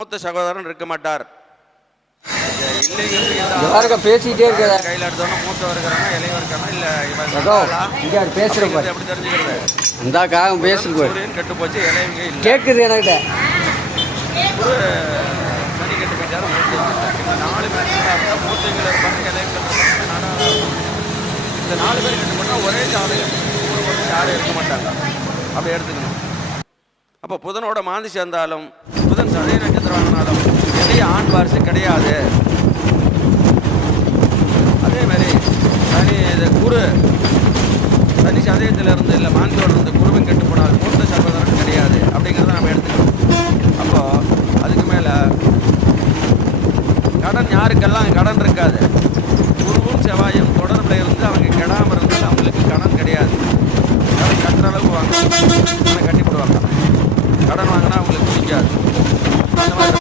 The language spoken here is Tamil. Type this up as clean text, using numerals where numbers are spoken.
மூத்த சகோதரன் இருக்க மாட்டார். பேசிட்டே இருக்க கையில் எடுத்தோன்னா மூத்தவர் இருக்கிறாங்க, இளையவர் இருக்காங்க, இல்லை இவன் பேசுகிறேன் எப்படி தெரிஞ்சுக்கிறது? இந்தாக்காக பேசுகிறேன் கெட்டு போச்சு, இளையவங்க இல்லை கேட்குது என்கிட்ட. ஒரு சனி கெட்டு போயிட்டாரு. இந்த 4 பேர் மூத்தவங்க இருப்பாங்க, இளையவங்க இருப்பாங்க. இந்த 4 பேர் கெட்டு போட்டால் ஒரே ஜாதகம் யாரும் இருக்க மாட்டாங்க. அப்படி எடுத்துக்கணும். அப்போ புதனோட மாந்தி சேர்ந்தாலும் புதன் சதய நட்சத்திரம் ஆனாலும் எதைய ஆண் வாரிசு கிடையாது. அதே மாதிரி சனி இது குரு சனி சதயத்திலிருந்து இல்லை மாந்தியோட இருந்து குருவும் கெட்டு போனால் மூத்த சகோதரன் கிடையாது அப்படிங்கிறத நம்ம எடுத்துக்கணும். அப்போ அதுக்கு மேலே கடன் யாருக்கெல்லாம் கடன் இருக்காது, குருவும் செவ்வாயும் தொடர்பில் இருந்து அவங்க கெடாமல் இருந்தால் அவங்களுக்கு கடன் கிடையாது. கடன் கட்டுற அளவுக்கு வாங்க கட்டிவிடுவாங்க. கடன் வாங்கினா அவங்களுக்கு பிடிக்காது. அந்த மாதிரி